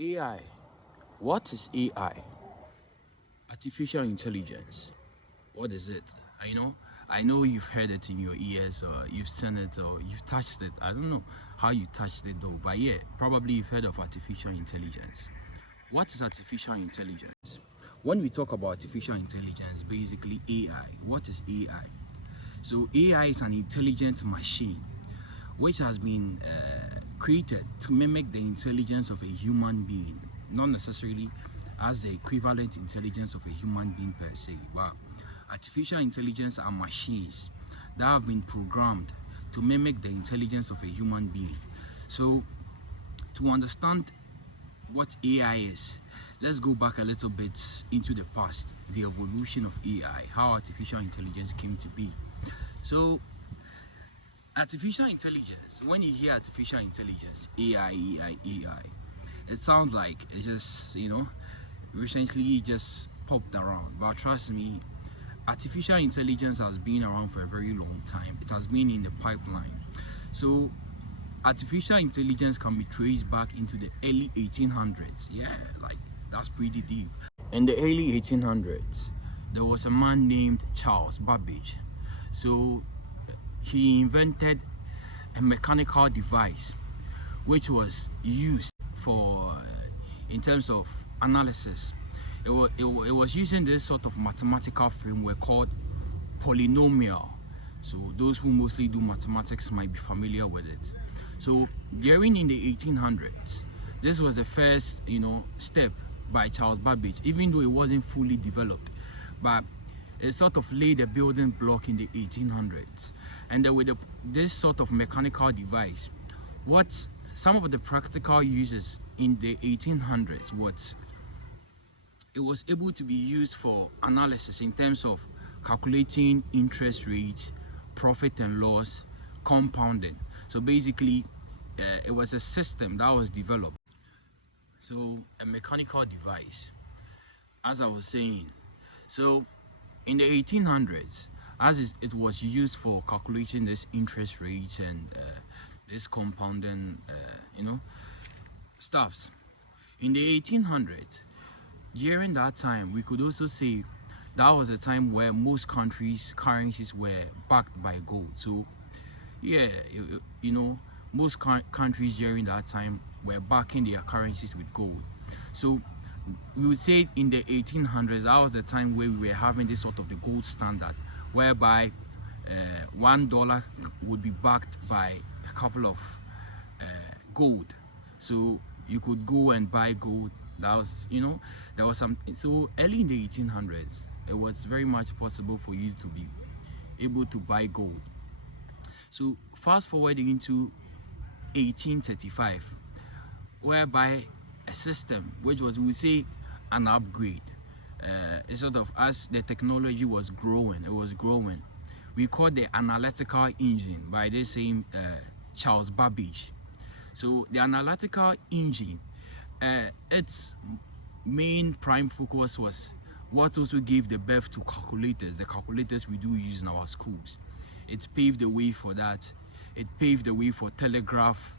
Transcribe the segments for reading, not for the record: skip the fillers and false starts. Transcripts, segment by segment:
AI. What is AI? Artificial intelligence. What is it? I know you've heard it in your ears, or you've seen it, or you've touched it. I don't know how you touched it though, but yeah, probably you've heard of artificial intelligence. What is artificial intelligence? When we talk about artificial intelligence, basically AI. What is AI? So AI is an intelligent machine which has been created to mimic the intelligence of a human being, not necessarily as the equivalent intelligence of a human being per se. But artificial intelligence are machines that have been programmed to mimic the intelligence of a human being. So to understand what AI is, let's go back a little bit into the past, the evolution of AI, how artificial intelligence came to be. So artificial intelligence, when you hear artificial intelligence, AI, it sounds like it just, recently just popped around. But trust me, artificial intelligence has been around for a very long time. It has been in the pipeline. So artificial intelligence can be traced back into the early 1800s. Yeah, like that's pretty deep. In the early 1800s, there was a man named Charles Babbage. So he invented a mechanical device which was used for in terms of analysis. It was using this sort of mathematical framework called polynomial. So those who mostly do mathematics might be familiar with it. So during in the 1800s, this was the first step by Charles Babbage, even though it wasn't fully developed, but it sort of laid a building block in the 1800s. And then with this sort of mechanical device, what some of the practical uses in the 1800s, it was able to be used for analysis in terms of calculating interest rates, profit and loss, compounding. So basically, it was a system that was developed. So a mechanical device, as I was saying. So in the 1800s, as it was used for calculating this interest rates and this compounding, stuffs. In the 1800s, during that time, we could also say that was a time where most countries' currencies were backed by gold. So, yeah, most countries during that time were backing their currencies with gold. So we would say in the 1800s, that was the time where we were having this sort of the gold standard, whereby $1 would be backed by a couple of gold. So you could go and buy gold. That was, there was something. So early in the 1800s, it was very much possible for you to be able to buy gold. So fast forward into 1835, whereby a system which was, we would say, an upgrade, sort of as the technology was growing, we called the analytical engine by the same Charles Babbage. So the analytical engine, its main prime focus was what also gave the birth to calculators, the calculators we do use in our schools. It paved the way for that. It paved the way for telegraph,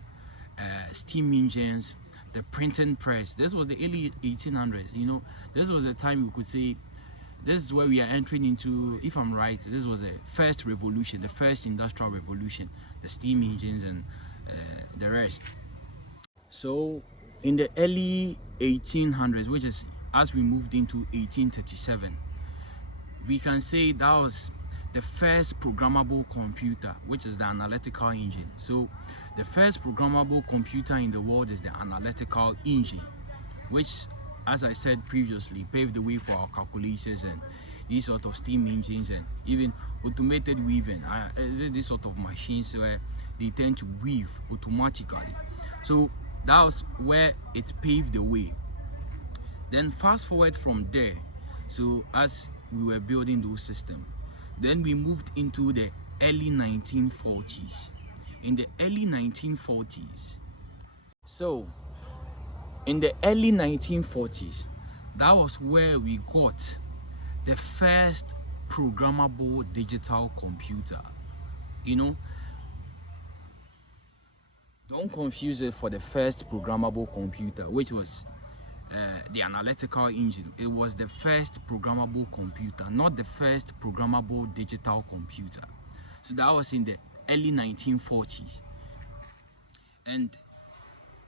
steam engines, the printing press. This was the early 1800s. This was a time we could say, this is where we are entering into, if I'm right, this was the first revolution, the first industrial revolution, the steam engines and the rest. So in the early 1800s, which is as we moved into 1837, we can say that was the first programmable computer, which is the analytical engine. So the first programmable computer in the world is the analytical engine, which, as I said previously, paved the way for our calculators and these sort of steam engines and even automated weaving. This sort of machines where they tend to weave automatically. So that was where it paved the way. Then fast forward from there, so as we were building those systems, then we moved into the early 1940s. In the early 1940s, so in the early 1940s, that was where we got the first programmable digital computer. Don't confuse it for the first programmable computer, which was the analytical engine. It was the first programmable computer, not the first programmable digital computer. So that was in the early 1940s. And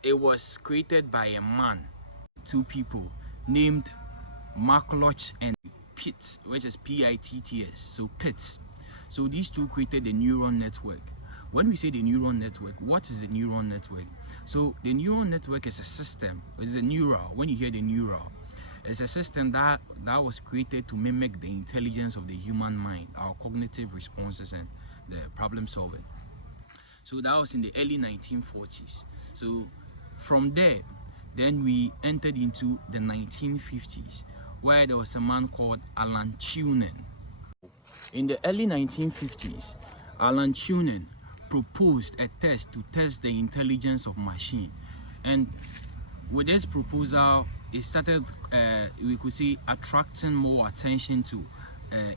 it was created by a man, two people, named McLouch and Pitts, which is P-I-T-T-S, so Pitts. So these two created the neural network. When we say the neural network, what is the neural network? So the neural network is a system. It's a neural. When you hear the neural, it's a system that was created to mimic the intelligence of the human mind, our cognitive responses and the problem solving. So that was in the early 1940s. So from there, then we entered into the 1950s, where there was a man called Alan Turing. In the early 1950s, Alan Turing proposed a test to test the intelligence of machine, and with this proposal, it started, we could say, attracting more attention to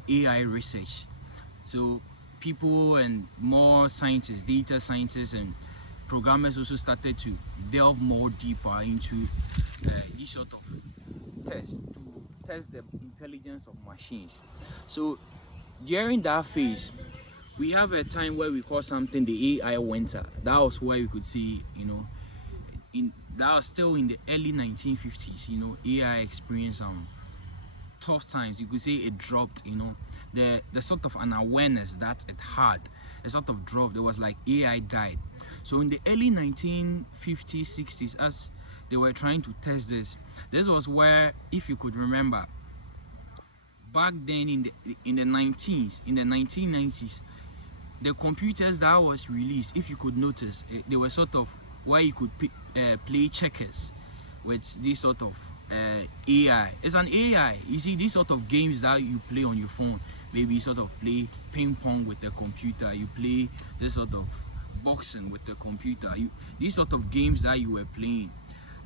AI research. So people and more scientists, data scientists and programmers also started to delve more deeper into this sort of test to test the intelligence of machines. So during that phase, we have a time where we call something the AI winter. That was where we could see, that was still in the early 1950s. AI experienced some tough times. You could say it dropped. The sort of an awareness that it had, it sort of dropped. It was like AI died. So in the early 1950s, 60s, as they were trying to test this was where, if you could remember, back then in the 1990s, the computers that was released, if you could notice, they were sort of where you could play checkers with this sort of AI. It's an AI. You see, these sort of games that you play on your phone, maybe you sort of play ping pong with the computer, you play this sort of boxing with the computer, these sort of games that you were playing,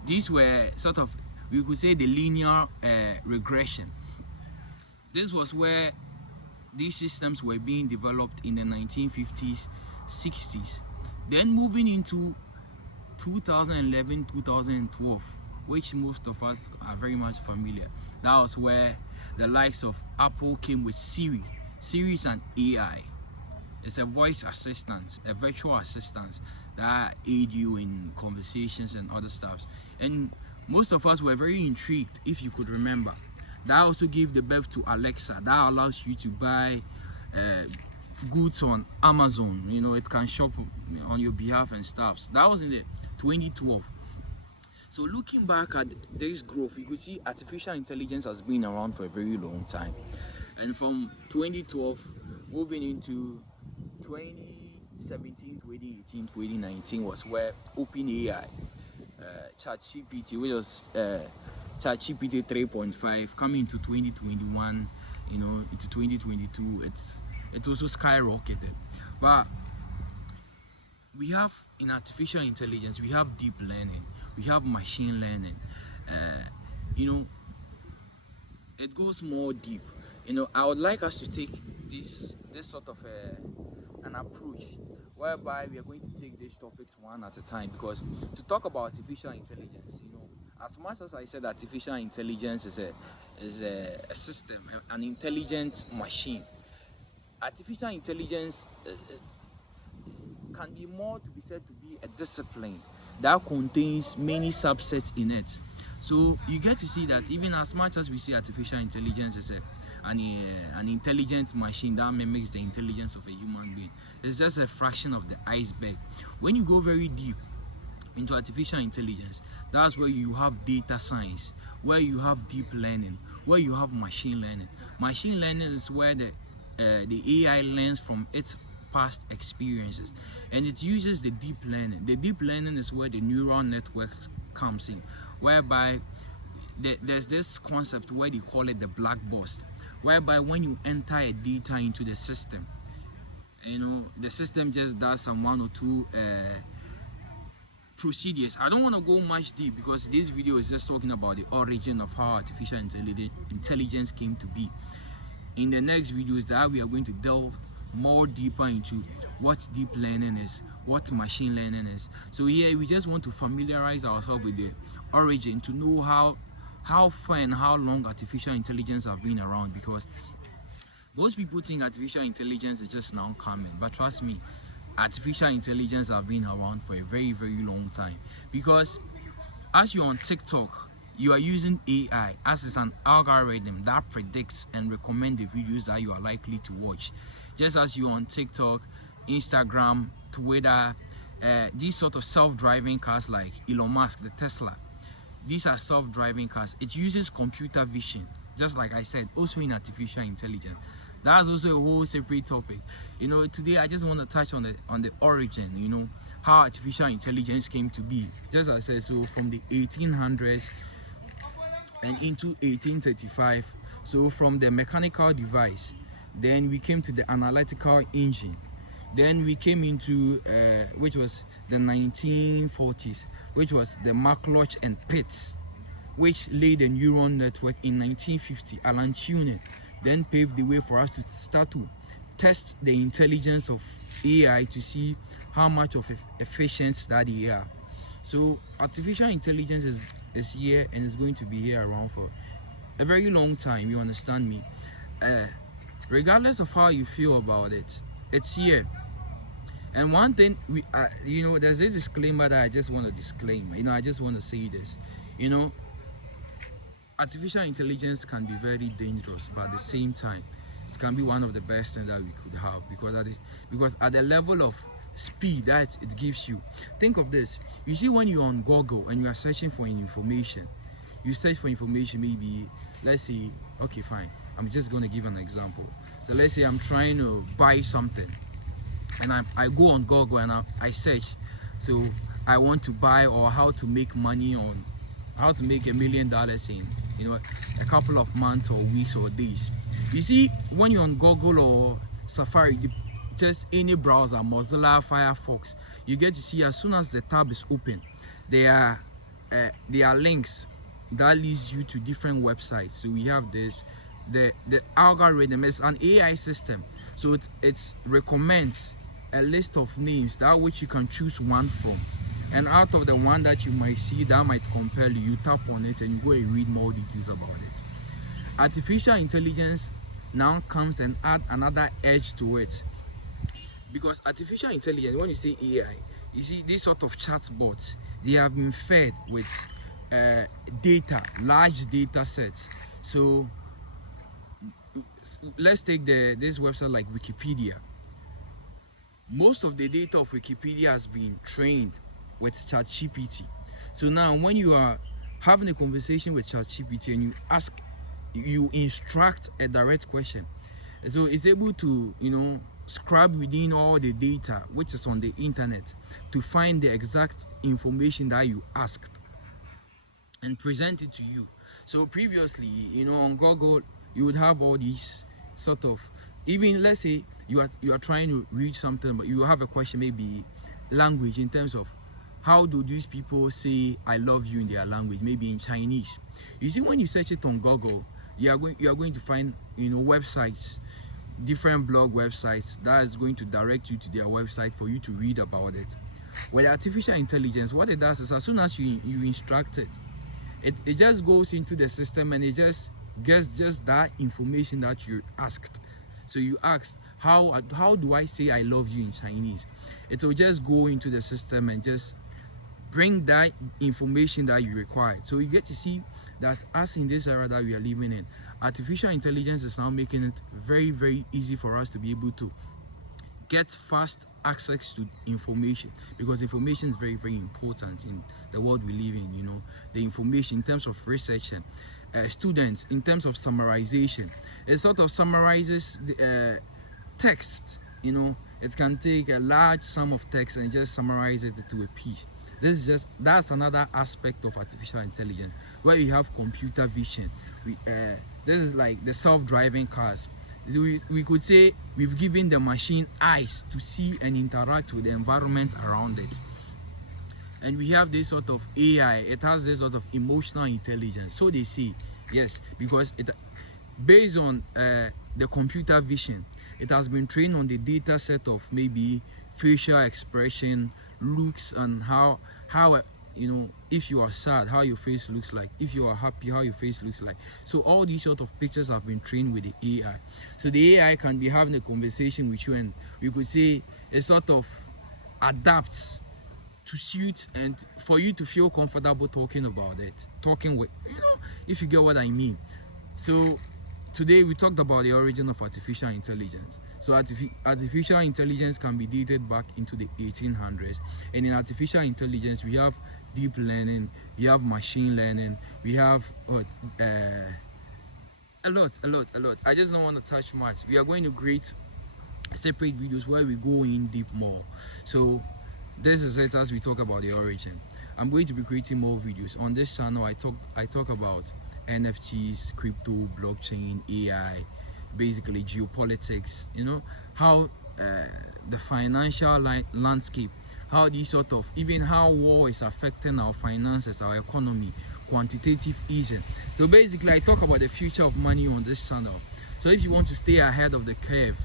these were sort of, we could say, the linear regression. This was where these systems were being developed in the 1950s, 60s. Then moving into 2011, 2012, which most of us are very much familiar. That was where the likes of Apple came with Siri. Siri is an AI. It's a voice assistant, a virtual assistant that aid you in conversations and other stuff. And most of us were very intrigued, if you could remember. That also gave the birth to Alexa. That allows you to buy goods on Amazon. It can shop on your behalf and stuff. That was in the 2012. So looking back at this growth, you could see artificial intelligence has been around for a very long time. And from 2012, moving into 2017, 2018, 2019 was where OpenAI, ChatGPT, which was ChatGPT 3.5, coming into 2021, into 2022, it also skyrocketed. But we have, in artificial intelligence, we have deep learning, we have machine learning. It goes more deep. I would like us to take this sort of an approach whereby we are going to take these topics one at a time, because to talk about artificial intelligence, as much as I said artificial intelligence is a system, an intelligent machine, artificial intelligence can be more to be said to be a discipline that contains many subsets in it. So you get to see that even as much as we say artificial intelligence is an intelligent machine that mimics the intelligence of a human being, it's just a fraction of the iceberg. When you go very deep into artificial intelligence, that's where you have data science, where you have deep learning, where you have machine learning. Machine learning is where the AI learns from its past experiences, and it uses the deep learning. The deep learning is where the neural network comes in, whereby there's this concept where they call it the black box, whereby when you enter a data into the system, the system just does some one or two procedures. I don't want to go much deep because this video is just talking about the origin of how artificial intelligence came to be. In the next videos that we are going to delve more deeper into what deep learning is, what machine learning is. So here we just want to familiarize ourselves with the origin, to know how far and how long artificial intelligence have been around, because most people think artificial intelligence is just now coming, but trust me, artificial intelligence have been around for a very, very long time. Because as you're on TikTok, you are using AI as is an algorithm that predicts and recommends the videos that you are likely to watch. Just as you're on TikTok, Instagram, Twitter, these sort of self-driving cars like Elon Musk, the Tesla, these are self-driving cars. It uses computer vision, just like I said, also in artificial intelligence. That's also a whole separate topic. Today I just want to touch on the origin, how artificial intelligence came to be. Just as I said, so from the 1800s and into 1835, so from the mechanical device, then we came to the analytical engine, then we came into which was the 1940s, which was the McLauch and Pitts, which laid a neural network in 1950. Alan Turing then paved the way for us to start to test the intelligence of AI to see how much of efficient that they are. So artificial intelligence is here, and is going to be here around for a very long time, you understand me? Regardless of how you feel about it, it's here. And one thing there's this disclaimer that I just want to disclaim. I just want to say this. Artificial intelligence can be very dangerous, but at the same time, it can be one of the best things that we could have, because at the level of speed that it gives you. Think of this. You see, when you're on Google and you are searching for information, you search for information, maybe, let's say, okay, fine, I'm just going to give an example. So let's say I'm trying to buy something, and I go on Google and I search, so I want to buy, or how to make money, on how to make $1 million in a couple of months or weeks or days. You see, when you're on Google or Safari, just any browser, Mozilla, Firefox, you get to see, as soon as the tab is open, there are links that leads you to different websites. So we have this, the algorithm is an AI system, so it recommends a list of names that which you can choose one from, and out of the one that you might see that might compel you, you tap on it and you go and read more details about it. Artificial intelligence now comes and add another edge to it, because artificial intelligence, when you say AI, you see these sort of chatbots, they have been fed with data, large data sets. So let's take this website like Wikipedia. Most of the data of Wikipedia has been trained with ChatGPT. So now when you are having a conversation with ChatGPT and you instruct a direct question, so it's able to scrub within all the data which is on the internet to find the exact information that you asked and present it to you. So previously, on Google, you would have all these sort of, even let's say you are trying to read something, but you have a question, maybe language, in terms of how do these people say I love you in their language, maybe in Chinese. You see, when you search it on Google, you are going to find websites, different blog websites that is going to direct you to their website for you to read about it. With artificial intelligence, what it does is, as soon as you instruct it just goes into the system and it just gets just that information that you asked. So you asked, how do I say I love you in Chinese? It will just go into the system and just bring that information that you require. So you get to see that, as in this era that we are living in, artificial intelligence is now making it very, very easy for us to be able to get fast access to information, because information is very, very important in the world we live in. The information in terms of research and students, in terms of summarization, it sort of summarizes the text. It can take a large sum of text and just summarize it to a piece. That's another aspect of artificial intelligence, where you have computer vision. This is like the self-driving cars. We could say we've given the machine eyes to see and interact with the environment around it. And we have this sort of AI, it has this sort of emotional intelligence. So they say, yes, because it based on the computer vision, It has been trained on the data set of maybe facial expression, looks, and how if you are sad, how your face looks like. If you are happy, how your face looks like. So all these sort of pictures have been trained with the AI. So the AI can be having a conversation with you, and we could say it sort of adapts to suit and for you to feel comfortable talking about it, talking with, if you get what I mean. So today we talked about the origin of artificial intelligence. So artificial intelligence can be dated back into the 1800s, and in artificial intelligence we have deep learning, we have machine learning, we have a lot. I just don't want to touch much. We are going to create separate videos where we go in deep more. So this is it. As we talk about the origin, I'm going to be creating more videos on this channel. I talk about NFTs, crypto, blockchain, AI, basically geopolitics, how the financial landscape, how these sort of, even how war is affecting our finances, our economy, quantitative easing. So basically I talk about the future of money on this channel. So if you want to stay ahead of the curve,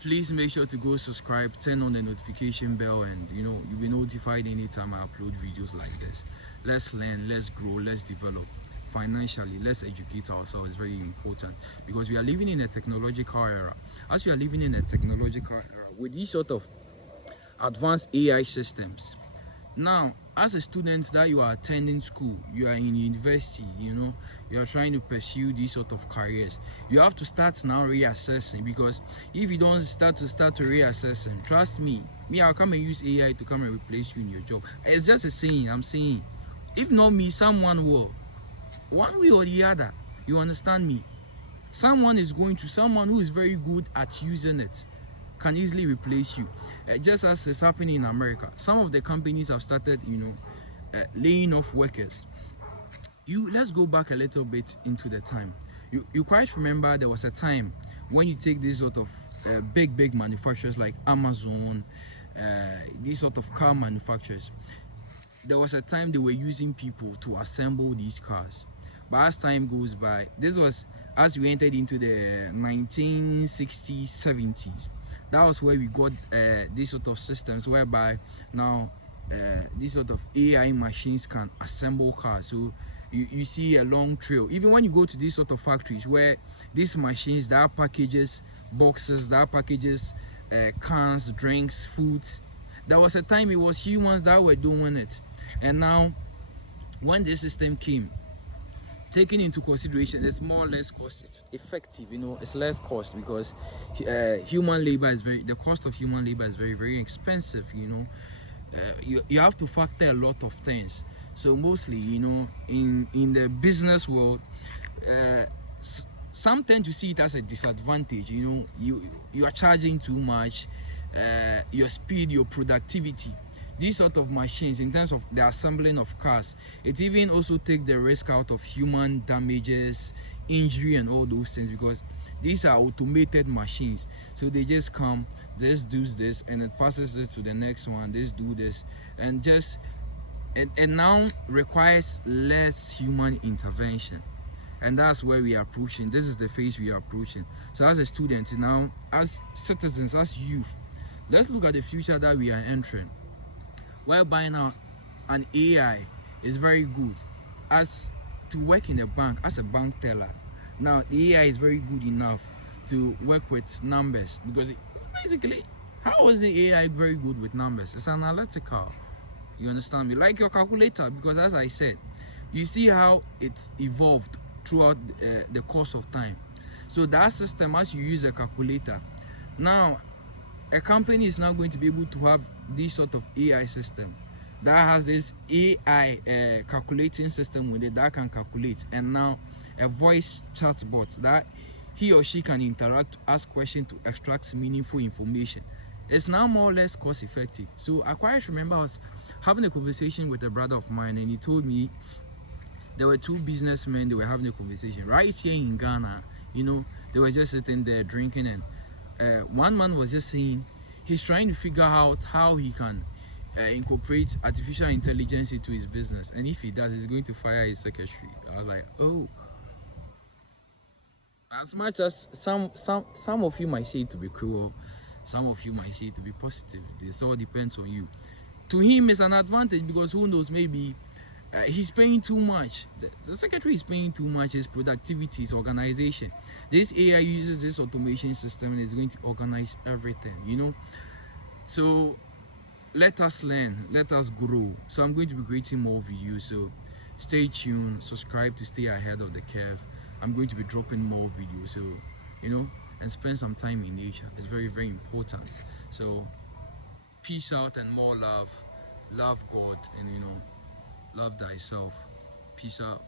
please make sure to go subscribe, turn on the notification bell, and you'll be notified anytime I upload videos like this. Let's learn, let's grow, let's develop financially, let's educate ourselves. It's very important because we are living in a technological era. As we are living in a technological era with these sort of advanced AI systems, now as a student that you are attending school, you are in university, you are trying to pursue these sort of careers, you have to start now reassessing, because if you don't start to reassessing, trust me, I'll come and use AI to come and replace you in your job. It's just a saying. I'm saying, if not me, someone will, one way or the other. You understand me? Someone who is very good at using it can easily replace you, just as is happening in America. Some of the companies have started laying off workers. Let's go back a little bit into the time. You quite remember there was a time when you take these sort of big manufacturers like Amazon, these sort of car manufacturers. There was a time they were using people to assemble these cars, but as time goes by, this was as we entered into the 1960s, 70s. That was where we got these sort of systems whereby now these sort of AI machines can assemble cars. So you see a long trail. Even when you go to these sort of factories where these machines that packages boxes, that packages cans, drinks, foods, there was a time it was humans that were doing it. And now when this system came, taking into consideration, it's more or less cost effective. It's less cost because human labor is the cost of human labor is very, very expensive. You have to factor a lot of things. So mostly, in the business world, some tend to see it as a disadvantage. You are charging too much, your speed, your productivity. These sort of machines, in terms of the assembling of cars, it even also take the risk out of human damages, injury, and all those things, because these are automated machines. So they just come, this does this, and it passes this to the next one, this do this, and just it now requires less human intervention. And that's where we are approaching. This is the phase we are approaching. So as a student now, as citizens, as youth, let's look at the future that we are entering, whereby now an AI is very good as to work in a bank as a bank teller. Now the AI is very good enough to work with numbers, because basically, how is the AI very good with numbers? It's analytical. You understand me? Like your calculator, because as I said, you see how it's evolved throughout the course of time. So that system, as you use a calculator, now a company is now going to be able to have this sort of AI system that has this AI calculating system with it that can calculate, and now a voice chatbot that he or she can interact, ask questions to extract meaningful information. It's now more or less cost effective. So I quite remember I was having a conversation with a brother of mine, and he told me there were two businessmen, they were having a conversation right here in Ghana. They were just sitting there drinking, and one man was just saying he's trying to figure out how he can incorporate artificial intelligence into his business, and if he does, he's going to fire his secretary. I was like, oh, As much as some of you might say it to be cruel, some of you might say it to be positive. This all depends on you. To him, it's an advantage because who knows, maybe he's paying too much. The secretary is paying too much. His productivity, his organization. This AI uses this automation system and is going to organize everything, you know. So let us learn, let us grow. So I'm going to be creating more videos. So stay tuned, subscribe to stay ahead of the curve. I'm going to be dropping more videos. So, you know, and spend some time in nature. It's very, very important. So peace out and more love. Love God and, you know, love thyself. Peace out.